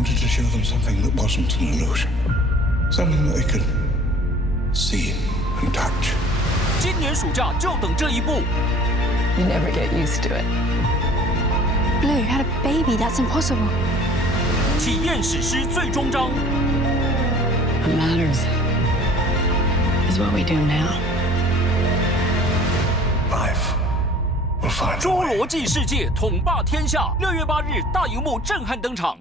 wanted to show them something that wasn't an illusion. Something that they could see and touch. 今年暑假就等这一部。You never get used to it. Blue, you had a baby. That's impossible. 体验史诗最终章。What matters is what we do now. Life will find a 侏 way. 罗纪世界统霸天下，6月8日大荧幕震撼登场。